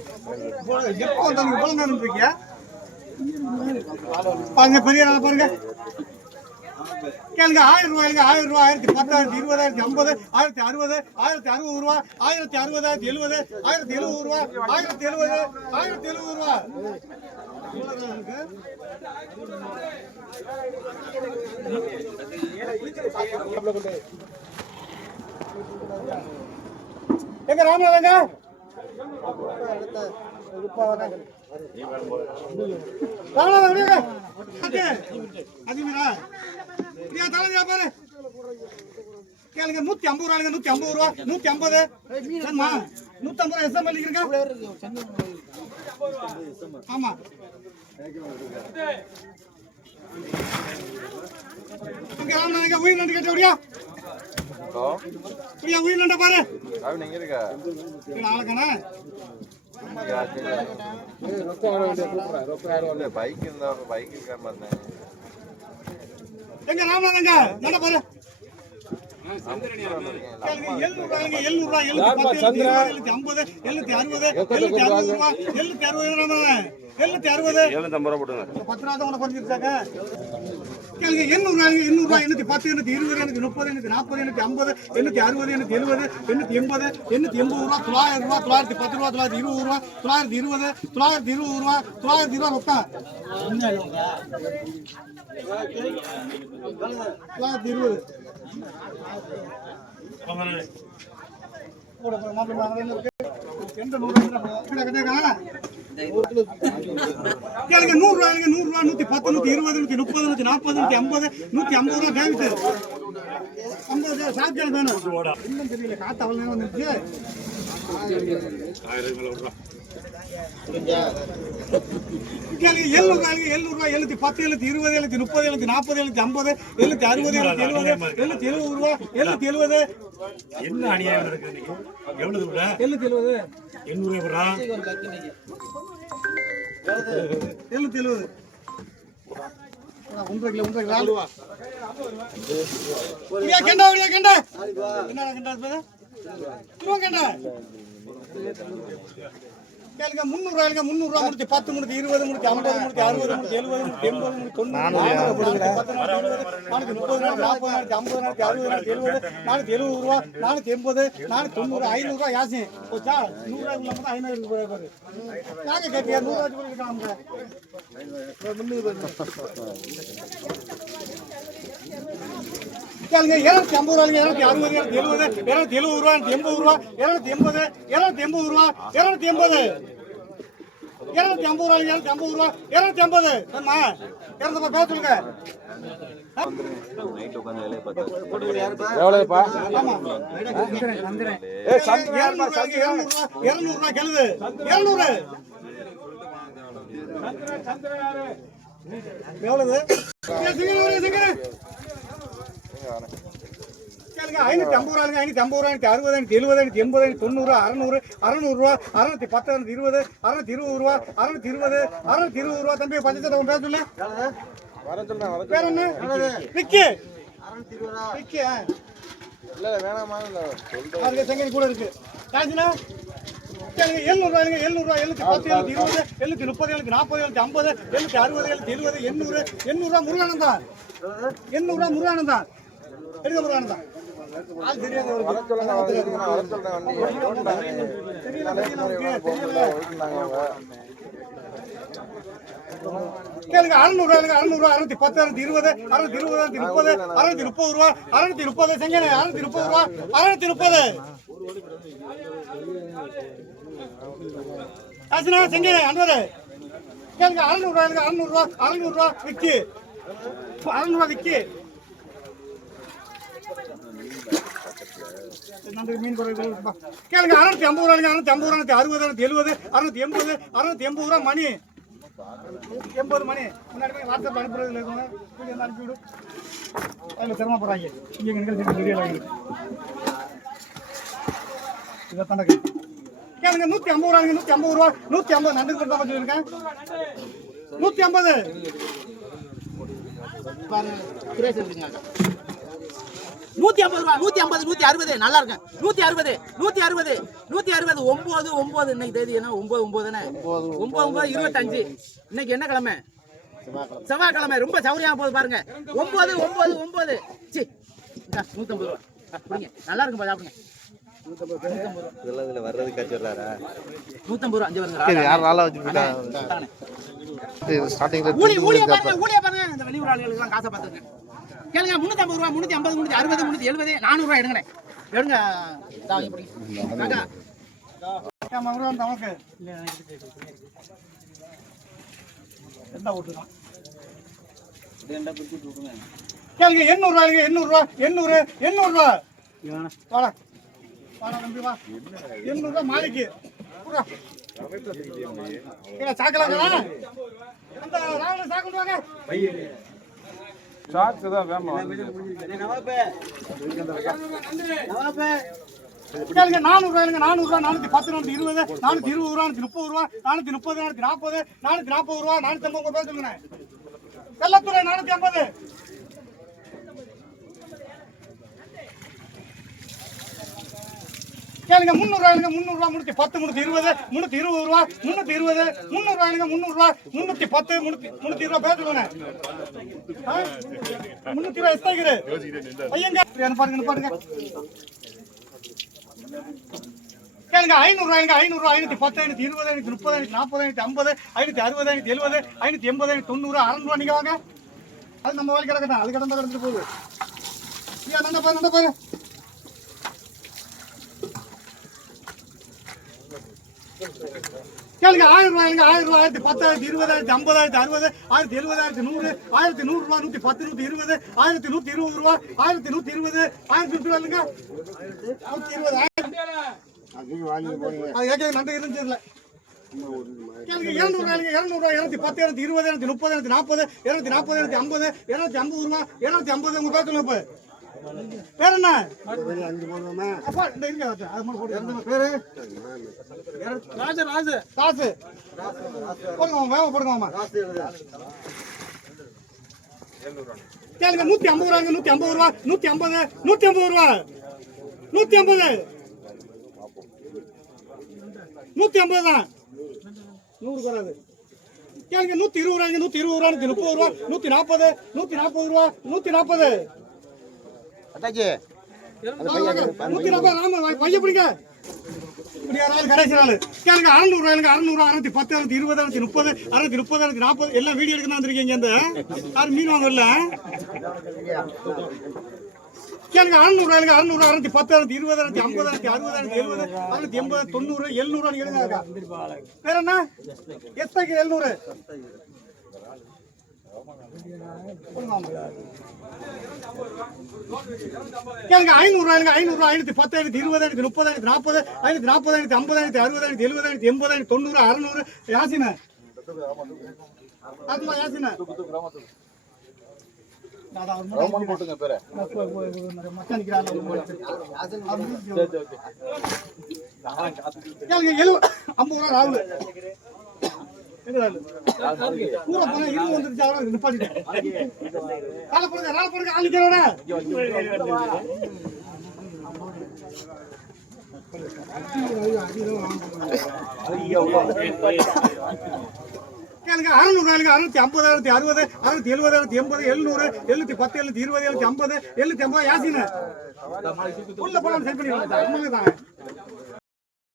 எப்போ வந்தாங்க இவ்வளவு நேரம் இருக்கியா பாருங்க பெரிய ஆளை பாருங்க கேளுங்க ஆயிரம் ரூபாய்ங்க ஆயிரம் ரூபாய் ஆயிரத்தி பத்தாயிரத்தி இருபதாயிரத்தி ஐம்பது ஆயிரத்தி அறுபது ஆயிரத்தி அறுபது ரூபா ஆயிரத்தி அறுபதாயிரத்தி எழுபது ஆயிரத்தி எழுபது ரூபா ஆயிரத்தி எழுபது ஆயிரத்தி எழுபது ரூபா. எங்க ராமநாதங்க பாரு. கேளுங்க நூத்தி ஐம்பது ரூபாய்ங்க நூத்தி ஐம்பது ரூபா நூத்தி ஐம்பது நூத்தி ஐம்பது எஸ்எம் பண்ணிக்கிறீங்க ஆமா உயிர் நன்றி கேட்ட ஹலோ அப்படியா உயிர் நண்டை பாரு. அவன் எங்க இருக்க? ஆளுக்கண்ணா பைக் இருந்தா பைக் இருக்க மாட்டேன் எங்க ராமநாதங்க? நட பாரு. எழுநூத்தி அறுபது, ரூபா. கேளுங்க, எண்ணூறு ரூபாய்ங்க, எண்ணூறு ரூபாய், எண்ணூத்தி பத்து, எண்ணூத்தி இருபது, எண்ணூத்தி முப்பது, எண்ணூத்தி நாற்பது, எண்ணூத்தி ஐம்பது, எண்ணூத்தி அறுபது, எண்ணூத்தி எழுபது, எண்ணூத்தி எண்பது, எண்ணூத்தி எண்பது ரூபாய், தொள்ளாயிரம் ரூபாய், தொள்ளாயிரத்தி பத்து ரூபாய், தொள்ளாயிரத்தி இருபது ரூபாய், தொள்ளாயிரத்தி இருபது, தொள்ளாயிரத்தி இருபது ரூபாய், தொள்ளாயிரத்தி இருபது ரொக்கம். தொள்ளாயிரத்தி இருபது கூட மாப்பிள்ளை? எந்த நூறு ரூபாய்? கேளுங்க, நூறு ரூபாய், நூத்தி பத்து, நூத்தி இருபது, நூத்தி முப்பது, நூத்தி நாற்பது, நூத்தி ஐம்பது, நூத்தி ஐம்பது ரூபாய் டேவிட். ஐம்பது சாப்பிட்டு வேணும். இன்னும் தெரியல, காத்து அவ்வளவு நேரம் வந்துருச்சு. எழுநூத்தி பத்து, எழுநூத்தி இருபது, எழுநூத்தி முப்பது, எழுநூத்தி நாற்பது, எழுநூத்தி ஐம்பது, எழுநூத்தி அறுபது, எழுநூத்தி எழுபது, எழுநூத்தி எழுபது ரூபாய், எழுநூத்தி எழுபது, என்ன அநியாயம் எழுநூத்தி எழுபது எண்ணூறு விடா எழுநூத்தி எழுபது ஒன்றரை கிலோ ஒன்றரை கிலோ கெண்டா கெண்டா. கெண்டா கெண்டா. கேளுங்க முந்நூறு ரூபாய்ங்க முந்நூறு ரூபா முடிச்சு பத்து முடிச்சு இருபது முடிச்சு ஐம்பது முடிச்சு அறுபது முடிச்சு எழுபது முடிச்சு எண்பது முடிச்சு தொண்ணூறு பத்து நானூத்தி முப்பது நானூத்தி நாற்பது நானூத்தி ஐம்பது நானூத்தி அறுபது நானூத்தி எழுபது நானூத்தி எழுபது ரூபா நானூத்தி எண்பது நானூத்தி தொண்ணூறு ஐநூறு ரூபாய் யாசி போச்சா? நூறு ரூபாய் உள்ள மட்டும் ஐநூறு ரூபாய் பாரு. நாங்க கேட்டியா? நூறு ரூபாய் கூட கேளுங்க இருநூத்தி ஐம்பது ரூபாய் இருநூத்தி அறுபது இருநூத்தி எழுபது இருநூத்தி எழுபது ரூபா எண்பது ரூபா இருநூத்தி எண்பது இருநூத்தி எண்பது ரூபா இருநூத்தி எண்பது இருநூத்தி ஐம்பது ரூபாய் இருநூத்தி ஐம்பது ரூபா இருநூத்தி ஐம்பது. அம்மா இருநூத்தி பேச சொல்லுங்க. எவ்வளவுப்பா? இருநூறு கெழுது இருநூறு எவ்வளவு ஏய், சிங்கர் வருங்க, சிங்கர். கேளுங்க, ஐநூத்தி ஐம்பது ரூபாய்ங்க, ஐநூத்தி ஐம்பது ரூபாய், ஐநூத்தி அறுபது, ஐநூத்தி எழுபது, ஐநூத்தி எண்பது, ஐநூத்தி தொண்ணூறு, அறுநூறு, அறுநூறு ரூபா, அறுநூத்தி பத்து, அறுநூத்தி இருபது, அறுநூத்தி இருபது ரூபா, அறுநூத்தி இருபது, அறுநூத்தி இருபது ரூபா. தம்பி, பஞ்சசத்தை உன் பேர் சொல்லு. வர சொல்றேன் வர பேர் என்ன? விக்கி. விக்கி. இல்ல வேணாமா அதுக்கு கூட இருக்கு காசுனா கேளுங்க, எழுநூறு ரூபாய்ங்க, எழுநூறு ரூபாய், எழுநூத்தி பத்து, எழுநூத்தி இருபது, எழுநூத்தி முப்பது, எழுநூத்தி நாற்பது, எழுநூத்தி ஐம்பது, எழுநூத்தி அறுபது, எழுநூத்தி எழுபது, எண்ணூறு, எண்ணூறு ரூபாய் முருகானந்தம். எண்ணூறு ரூபாய் முருகானந்தம். எடுங்க கேளுங்க, அறுநூறு ரூபாய்ங்க, அறுநூறு ரூபாய், அறுநூத்தி பத்து, அறுநூத்தி இருபது, அறுநூத்தி இருபது, அறுநூத்தி முப்பது, அறுநூத்தி முப்பது ரூபா அறுநூத்தி முப்பது, செங்கல், அறுநூத்தி முப்பது ரூபா அறுநூத்தி முப்பது. காசுனா, செங்கல், அன்வரு. கேளுங்க, அறுநூறு ரூபாய்ங்க, அறுநூறு ரூபாய், அறுநூறு ரூபாய் விக்கி. அறுநூறு மீன் கேளுங்க அறுநூத்தி ஐம்பது ரூபாய் அறுநூத்தி ஐம்பது ரூபாய் அறுபது அறுநூத்தி எழுபது அறுநூத்தி எண்பது அறுநூத்தி எண்பது ரூபாய் மணி. எண்பது மணி. முன்னாடி போய் வாட்ஸ்அப் அனுப்புறதுல இருக்குங்க வீடியோ வந்து அதில் சிரமப்படுறாங்க. இங்கே நிகழ்ச்சி வீடியோ இதை தாண்டா கேளுங்க நூற்றி ஐம்பது ரூபாய்ங்க நூற்றி ஐம்பது ரூபா நூற்றி ஐம்பது. நண்டு கொடுத்தா மட்டும் இருக்கேன் நூற்றி ஐம்பது. நூத்தி ஐம்பது ரூபா நூத்தி ஐம்பது நூத்தி அறுபது நல்லா இருக்கும் நூத்தி அறுபது நூத்தி அறுபது நூத்தி அறுபது ஒன்பது ஒன்பது இன்னைக்கு தேதி என்ன? ஒன்பது ஒன்பது தானே? ஒன்பது ஒன்பது இருபத்தஞ்சு. இன்னைக்கு என்ன கிழமை? செவ்வாய்க்கிழமை. ரொம்ப சௌரியா போகுது பாருங்க. ஒன்பது ஒன்பது ஒன்பது சி. நூத்தம்பது ரூபா. நல்லா இருக்கும் சாப்பிடுங்க. நூத்தம்பது ரூபா அஞ்சு வருங்க. ஸ்டார்டிங்ல ஊழி ஊழிய பாருங்க ஊழிய பாருங்க. இந்த வெளியூர் ஆளுகளுக்கு காசை பார்த்துருங்க. கேளுங்க முன்னூத்தி ஐம்பது ரூபா முன்னூத்தி ஐம்பது முன்னூத்தி அறுபது முன்னூத்தி எழுபது நானூறு ரூபா எடுங்க எடுங்க நமக்கு என்ன விட்டுருக்கான் கேளுங்க எண்ணூறு ரூபாய்ங்க எண்ணூறு ரூபா எண்ணூறு எண்ணூறு ரூபா வாடா. வாடா தம்பி வா. எண்ணூறு ரூபா மாலைக்கு புறா சாக்கலாங்களா அந்த ராவண சாக்கு வாங்க. ஷார்ட்ஸ் தான் வேமா கேளுங்க நானூறு ரூபாய்ங்க நானூறு ரூபா நானூத்தி பத்து நானூத்தி இருபது நானூத்தி இருபது ரூபா நானூத்தி முப்பது ரூபா நானூத்தி முப்பது நானூத்தி நாற்பது நானூத்தி நாற்பது ரூபா நானூத்தி ஐம்பது ரூபாய் சொல்லுங்க. செல்லத்துறை நானூத்தி ஐம்பது. கேளுங்க முந்நூறு ரூபாய்ங்க முன்னூத்தி பத்து முன்னூத்தி இருபது முன்னூத்தி இருபது ரூபா முன்னூத்தி இருபது முந்நூறு ரூபாய்ங்க முந்நூறு ரூபா முன்னூத்தி பத்து முன்னூத்தி முன்னூத்தி இருபது பேர் முன்னூத்தி இருபது எஸ்தாகிரு பையங்க பாருங்க பாருங்க. கேளுங்க ஐநூறு ரூபாய்ங்க ஐநூறு ரூபாய் ஐநூத்தி பத்து ஐநூத்தி இருபது ஐநூத்தி முப்பது ஐநூத்தி நாற்பது ஐநூத்தி ஐம்பது ஐநூத்தி அறுபது ஐநூத்தி எழுபது ஐநூத்தி எண்பது ஐநூத்தி தொண்ணூறு அறநூறு நீங்க வாங்க. அது நம்ம வேலை கிடக்கட்டும் அது கிடந்தா கிடந்துட்டு போகுது. ஐயா நந்த பாரு நந்த பாரு கேளுங்க ஆயிரம் ரூபாய்ங்க ஆயிரம் ரூபாய் ஆயிரத்தி பத்தாயிரத்தி இருபதாயிரத்தி ஐம்பதாயிரத்தி அறுபது ஆயிரத்தி எழுபதாயிரத்தி நூறு ஆயிரத்தி நூறு ரூபாய் நூத்தி பத்து நூத்தி இருபது ஆயிரத்தி நூத்தி இருபது ரூபா ஆயிரத்தி நூத்தி இருபது ஆயிரத்தி நூத்தி இருபதுங்க நூத்தி இருபது ஆயிரம். நன்றி இருந்துச்சு இருநூறு இருநூறு ரூபாய் இருநூத்தி பத்து இருநூத்தி இருபது இருநூத்தி முப்பது இருநூத்தி நாற்பது இருநூத்தி நாற்பது இருநூத்தி ஐம்பது இருநூத்தி ஐம்பது ரூபா இருநூத்தி ஐம்பது உங்க பேர் சொல்லுங்க பேர் என்ன? அப்பா இந்த இருங்க அது மட்டும் போட்டு இருந்த பேரு ராஜ ராஜ. காசு. போடுங்க மாமா, போடுங்க மாமா. கேளுங்க நூத்தி ஐம்பது ரூபாங்க நூத்தி ஐம்பது ரூபா நூத்தி ஐம்பது நூத்தி ஐம்பது ரூபா. நூத்தி ஐம்பது. நூத்தி ஐம்பது தான். நூறு வராது. கேளுங்க நூத்தி இருபது ரூபாய்ங்க நூத்தி இருபது ரூபா நூத்தி முப்பது ரூபா நூத்தி நாற்பது நூத்தி நாற்பது ரூபா நூத்தி நாற்பது ஆள் கடைசி நாள் கேளுங்க அறுநூறு ரூபாய்ங்க அறுநூறு அறுநூத்தி பத்து அறுநூத்தி இருபது அறுநூத்தி முப்பது அறுநூத்தி முப்பது அறுநூத்தி நாற்பது. எல்லாம் வீடியோ எடுக்க வந்திருக்கீங்க இந்த யாரும் மீன் வாங்கல கேளுங்க அறுநூறு ரூபாய்ங்க அறுநூறு அறுநூத்தி பத்து அறுநூத்தி இருபது அறுநூத்தி ஐம்பது அறுநூத்தி அறுபது அறுநூத்தி எழுபது அறுநூத்தி எண்பது தொண்ணூறு எழுநூறு எழுதுங்க. வேற என்ன? எஸ்ஐக்கு எழுநூறு. கேளுங்க ஐநூறு ரூபாய்ங்க ஐநூறு ரூபாய் ஐநூத்தி பத்து ஐநூத்தி இருபது ஐநூத்தி முப்பது ஐநூத்தி நாற்பது ஐநூத்தி நாற்பது ஐநூத்தி ஐம்பது ஐநூத்தி அறுபது ஐநூத்தி எழுபது ஐநூத்தி எண்பது ஐநூத்தி தொண்ணூறு அறுநூறு யாசின ஆத்மா யாசின போட்டுங்க பேர ஐம்பது ரூபா ராகுல்? பூரா போனா இருபது வந்துருச்சு அவ்வளோ நிப்பாட்டிட்டேன் ராலை போடுங்க ராலை போடுங்க ஆள் நிக்கிறவன கேளுங்க அறுநூறு ரூபாய்ங்க அறுநூத்தி ஐம்பதாயிரத்தி அறுபது அறுநூத்தி எழுபது எண்பது எழுநூறு எழுநூத்தி பத்து எழுநூத்தி இருபது எழுநூத்தி ஐம்பது எழுநூத்தி ஐம்பது யாசின உள்ள போலாம் செட் பண்ணி தாங்க